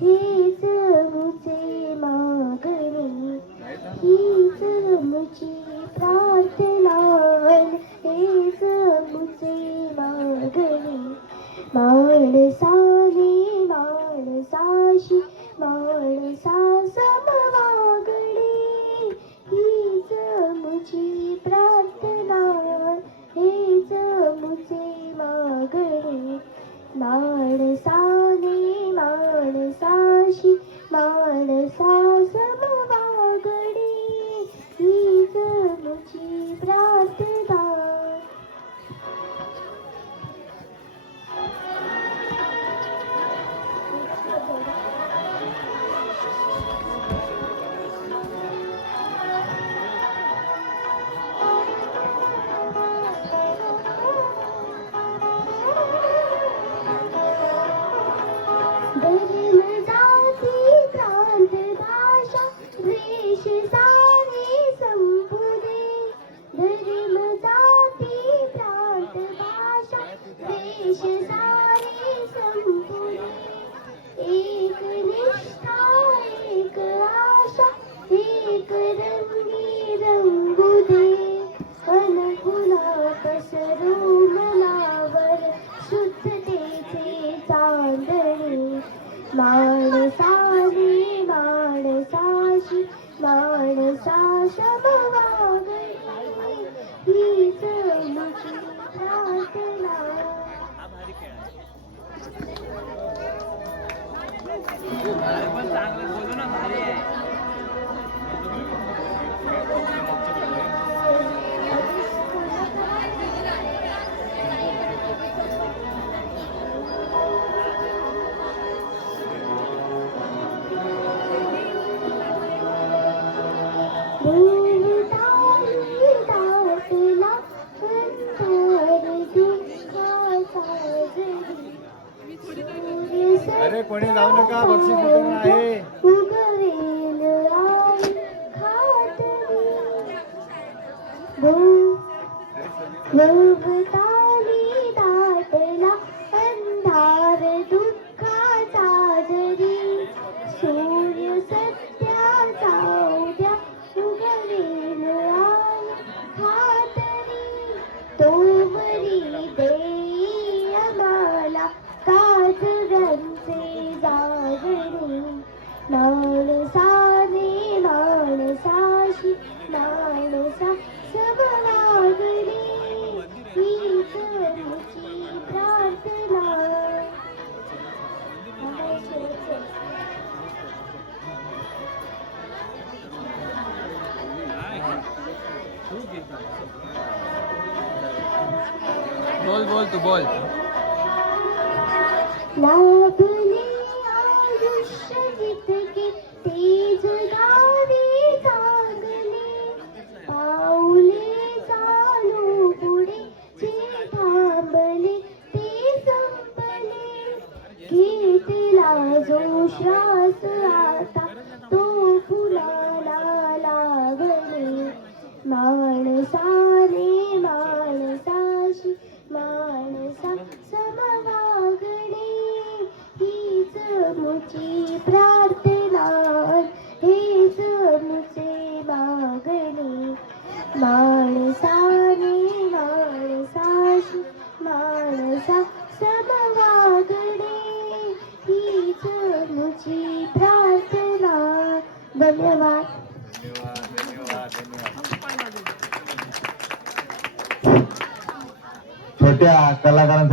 हीच मुझे मागणी, हीच मुझी प्रार्थना, हीच मुझे मागणी. माणसाने माणसाशी माणसा समवागणे, हीच मुझी प्रार्थना, हेच मुझे मागणे. माणसाने माणसाशी माणसा समवागणे, हीच मुझी प्रार्थना. धर्म जाती प्रांत भाषा द्वेष सारे संपू दे. धर्म जाती प्रांत भाषा द्वेष सारे संपू दे. एक निष्ठा एक आशा एक रंगी रंगू दे. अनपुना पसरू मनावर शुद्धतेचे चांदणे. माणसाने माणसाशी माणसा समवागणे, हीच मुझी प्रार्थना. अरे कोणी जाऊ नका, बक्षीस वितरण आहे. उगवेल आई खातरी, भोवताली दाटला अंधार दुःखाचा जरी. सूर्य सत्याचा उद्या उगवेल आई खातरी. तोमरी देई आम्हाला काजरांचे जागणे. माणसाने माणसाशी माणसा समवागणे, हीच मुझी प्रार्थना. बोल बोल तू बोल. लाभले आयुष्य जितके तेज गावे चांगले. पाऊले चालू पुढे जे थांबले ते संपले. घेतला जो श्वास आता तो फुलाला लागणे. माणसाने माणसाशी माणसा समवागणे, हीच मुझी प्रार्थना, हेच मुझे मागणे. माणसाने माणसाशी माणसा समवागणे, हीच मुझी प्रार्थना. धन्यवाद. छोट्या कलाकारांसाठी